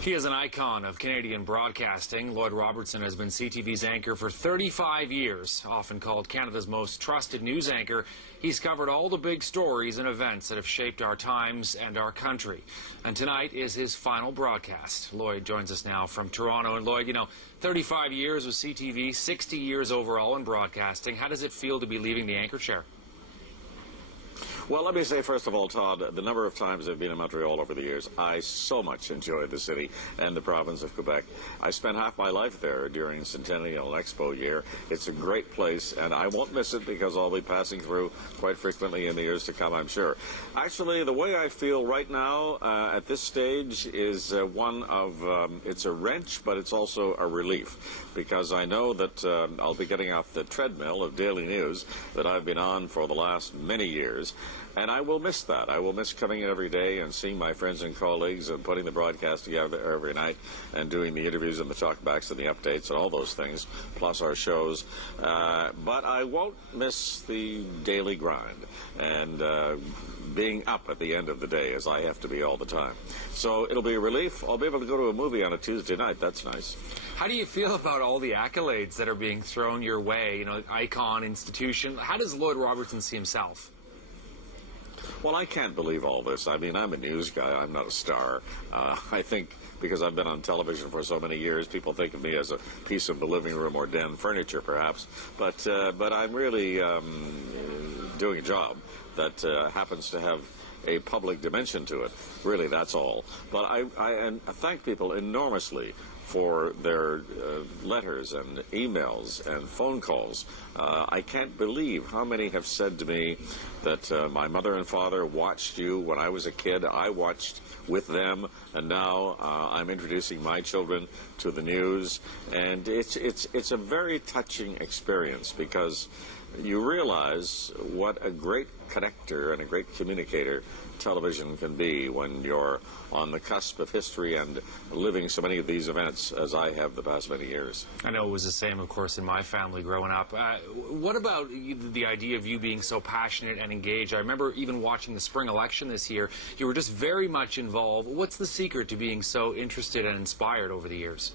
He is an icon of Canadian broadcasting. Lloyd Robertson has been CTV's anchor for 35 years. Often called Canada's most trusted news anchor, he's covered all the big stories and events that have shaped our times and our country. And tonight is his final broadcast. Lloyd joins us now from Toronto. And Lloyd, 35 years with CTV, 60 years overall in broadcasting. How does it feel to be leaving the anchor chair? Well, let me say, first of all, Todd, the number of times I've been in Montreal over the years, I so much enjoy the city and the province of Quebec. I spent half my life there during Centennial Expo year. It's a great place, and I won't miss it because I'll be passing through quite frequently in the years to come, I'm sure. Actually, the way I feel right now at this stage is one of, it's a wrench, but it's also a relief, because I know that I'll be getting off the treadmill of daily news that I've been on for the last many years. And I will miss that. I will miss coming in every day and seeing my friends and colleagues and putting the broadcast together every night and doing the interviews and the talkbacks and the updates and all those things, plus our shows. But I won't miss the daily grind and being up at the end of the day, as I have to be all the time. So it'll be a relief. I'll be able to go to a movie on a Tuesday night. That's nice. How do you feel about all the accolades that are being thrown your way? Icon, institution. How does Lloyd Robertson see himself? Well, I can't believe all this. I mean, I'm a news guy. I'm not a star. I think because I've been on television for so many years, people think of me as a piece of the living room or den furniture, perhaps. But I'm really doing a job that happens to have a public dimension to it. Really, that's all. But I thank people enormously for their letters and emails and phone calls. I can't believe how many have said to me that my mother and father watched you when I was a kid. I watched with them, and now I'm introducing my children to the news. And it's a very touching experience, because you realize what a great connector and a great communicator television can be when you're on the cusp of history and living so many of these events as I have the past many years. I know it was the same, of course, in my family growing up. What about the idea of you being so passionate and engaged? I remember even watching the spring election this year. You were just very much involved. What's the secret to being so interested and inspired over the years?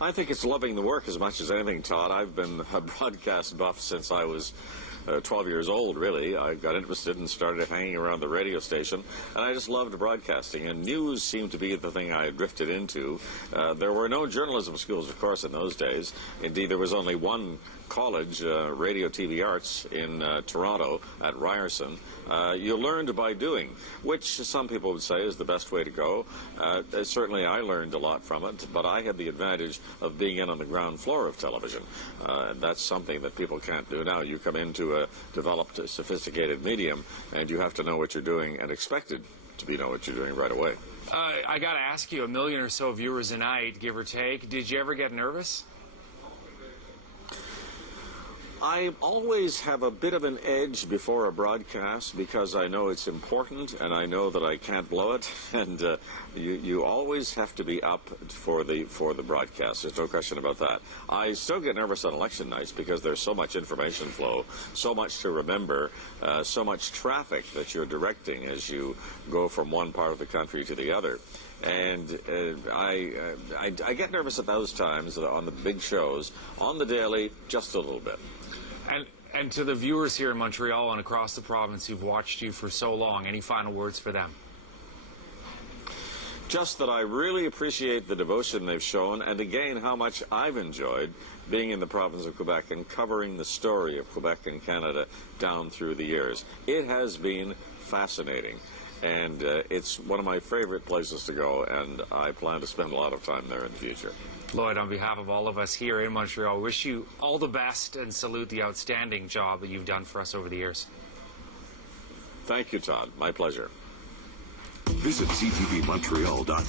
I think it's loving the work as much as anything, Todd. I've been a broadcast buff since I was 12 years old, really. I got interested and started hanging around the radio station, and I just loved broadcasting, and news seemed to be the thing I drifted into. There were no journalism schools, of course, in those days. Indeed, there was only one college, Radio TV Arts, in Toronto at Ryerson. You learned by doing, which some people would say is the best way to go. Certainly I learned a lot from it, but I had the advantage of being in on the ground floor of television. That's something that people can't do now. You come into a developed, sophisticated medium, and you have to know what you're doing and expected to know what you're doing right away. I got to ask you, 1 million or so viewers a night, give or take. Did you ever get nervous? I always have a bit of an edge before a broadcast because I know it's important and I know that I can't blow it, and you always have to be up for the broadcast. There's no question about that. I still get nervous on election nights because there's so much information flow, so much to remember, so much traffic that you're directing as you go from one part of the country to the other. And I get nervous at those times on the big shows. On the daily, just a little bit. And to the viewers here in Montreal and across the province who've watched you for so long, any final words for them? Just that I really appreciate the devotion they've shown, and again, how much I've enjoyed being in the province of Quebec and covering the story of Quebec and Canada down through the years. It has been fascinating, and it's one of my favorite places to go, and I plan to spend a lot of time there in the future. Lloyd, on behalf of all of us here in Montreal, wish you all the best and salute the outstanding job that you've done for us over the years. Thank you, Todd. My pleasure. Visit ctvmontreal.ca.